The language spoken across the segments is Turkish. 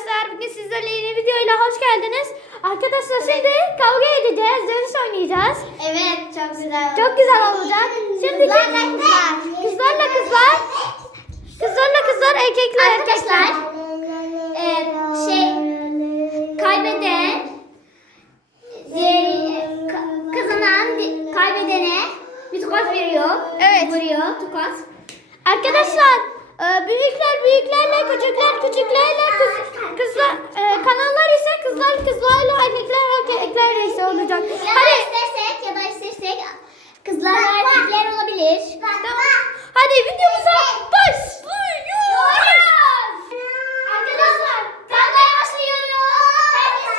arkadaşlar. Bugün sizlerle yeni videoyla hoş geldiniz. Arkadaşlar şimdi kavga edeceğiz. Dövüş oynayacağız. Evet çok güzel. Çok güzel olacak. Şimdi Kızlarla kızlar. Kızlarla kızlar. Kızlarla kızlar, erkekler Arkadaşlar erkekler. e, şey kaybeden kazanan kaybedene bir tokat veriyor. Evet. Vuruyor tokat. Arkadaşlar e, büyükler büyüklerle, küçükler küçüklerle, kız, kızlar e, kanallar ise kızlar kızlarla, erkekler erkeklerle ise olacak. Ya da Hadi istersek ya da istersek kızlar ve erkekler olabilir. Hadi videomuza başlıyoruz. Arkadaşlar kavgaya başlıyoruz. Herkes.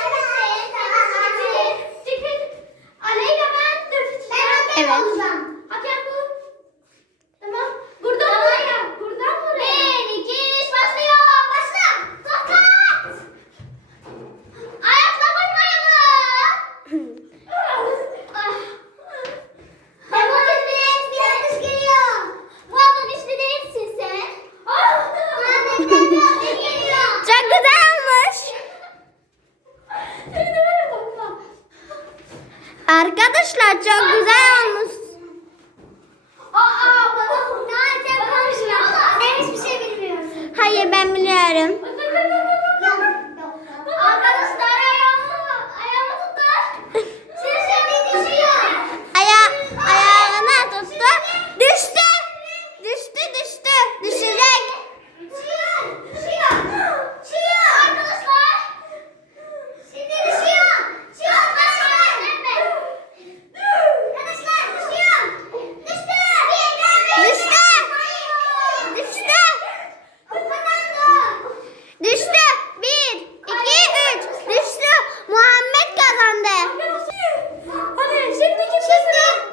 Herkes. Aleyna ben hakem olacağım. Hakem bu. Tamam. Buradan buraya. Buradan buraya. Bir, iki, üç, başlıyor. Başla. Tokat. Ayakla vurmayalım. Ah. Hemen bir bir alkış geliyor. Bu abla güçlü değilsin sen. Ah. Bana bir geliyor. Çok güzel olmuş. Seni döverim bakma. Arkadaşlar çok güzel olmuş. Aa, bana sen konuşma. Sen hiçbir şey bilmiyorsun. Hayır ben biliyorum. Arkadaşlar ayağımı, ayağımı tuttu. Şimdi şimdi düşüyor. Aya ayağına tuttu. Düştü. Düştü düştü. Düşecek. Düşüyor, düşüyor. Düşüyor arkadaşlar. Şimdi düşüyor. Düşüyor arkadaşlar. Arkadaşlar düşüyor. Düştü. Düştü. Düştü. Düştü. Bir, iki, üç. Düştü. Muhammed kazandı. Hadi şimdi kimse sıra?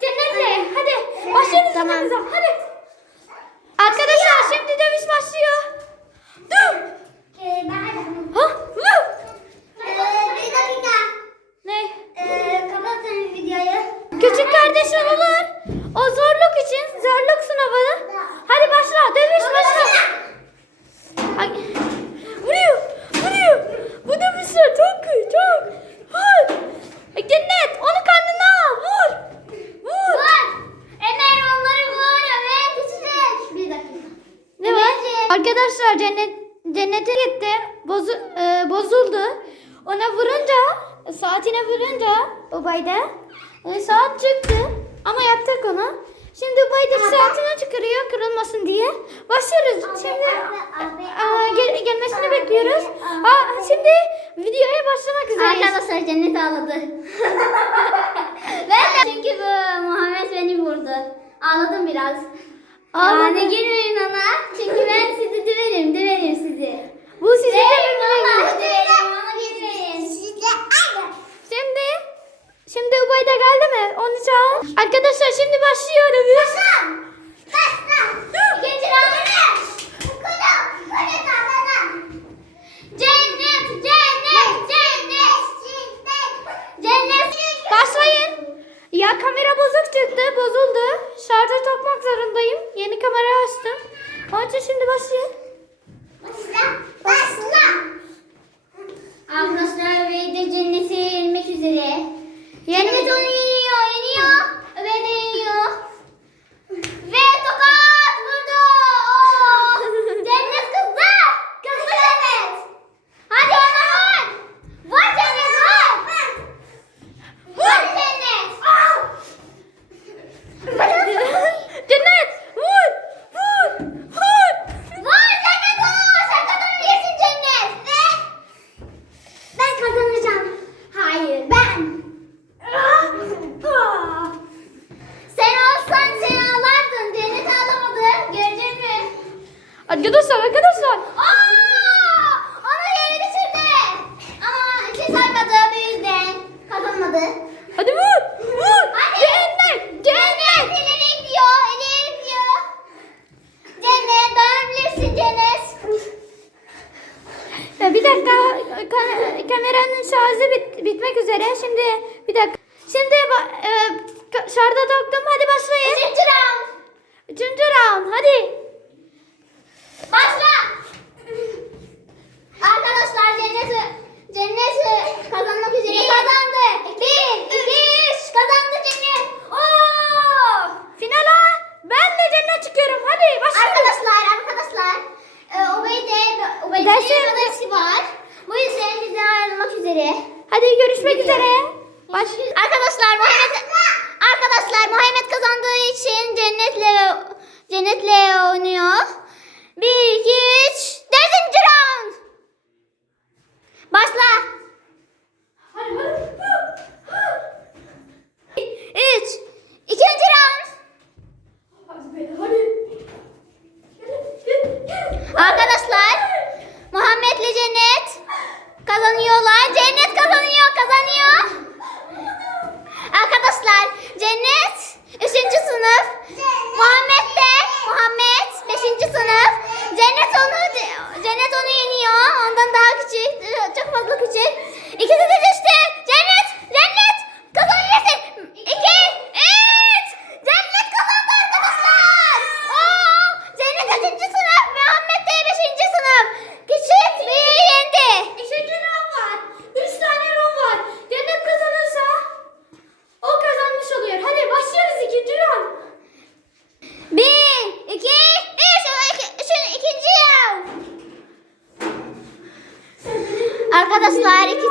Cennetle. Hadi. Başlayalım tamam. Hadi. Arkadaşlar cennet cennete gitti. Bozu, e, bozuldu. Ona vurunca, saatine vurunca Ubayda e, saat çıktı. Ama yaptık onu. Şimdi Ubayda saatini çıkarıyor kırılmasın diye. Başlıyoruz. Şimdi aa, gel- gelmesini bekliyoruz. Aa, şimdi videoya başlamak üzereyiz. Arkadaşlar cennet ağladı. ben de çünkü bu Muhammed beni vurdu. Ağladım biraz. Ağladı. Yani girmeyin ona. Çünkü ben sizi düverim, düverim sizi. Bu size de Düverim bilmiyorum. valla, düverim. Ona girmeyin. Şimdi Şimdi Ubayda geldi mi? Onu çağır. Arkadaşlar şimdi başlıyoruz. Başla. Başla. İkinci round'u. Kulu. Kulu tamam. Cennet, cennet, cennet. Cennet. Başlayın. Ya kamera bozuk çıktı, bozuldu. Şarja takmak zorundayım. Yeni kamera açtım. Onun için şimdi başlayın. Başla. Başla. Arkadaşlar ve de cennete inmek üzere. Cennet Yeni onu yeniyor, yeniyor. Ve de yeniyor. Ve tokat vurdu. Oo. Cennet kızdı. Kızdı Cennet. Hadi ona vur. Vur Cennet vur. Vur Cennet. Cennet, vur, vur, vur. Vur Cennet vur. Sen kazanabilirsin Cennet. Ve ben kazanacağım. Hayır ben. Sen olsan sen ağlardın. Cennet ağlamadı. Gördün mü? Arkadaşlar, arkadaşlar. Aa! Onu yere düşürdü. Ama iki saymadı bu yüzden. Kazanmadı. Hadi vur, vur. Hadi. Cennet, Cennet ileri gidiyor. ileri gidiyor. Cennet dayanabilirsin Cennet. Ya bir dakika, ka- kameranın şarjı bit- bitmek üzere. Şimdi bir dakika. Şimdi e, şarja taktım. Hadi başlayın. Üçüncü round. Üçüncü round. Hadi. kazanıyorlar. Cennet kazanıyor, kazanıyor. Arkadaşlar Cennet 3. sınıf. Cennet. Muhammed de Muhammed 5. sınıf. Cennet onu Cennet onu yeniyor. Ondan daha küçük. Çok fazla küçük. İkisi Claro que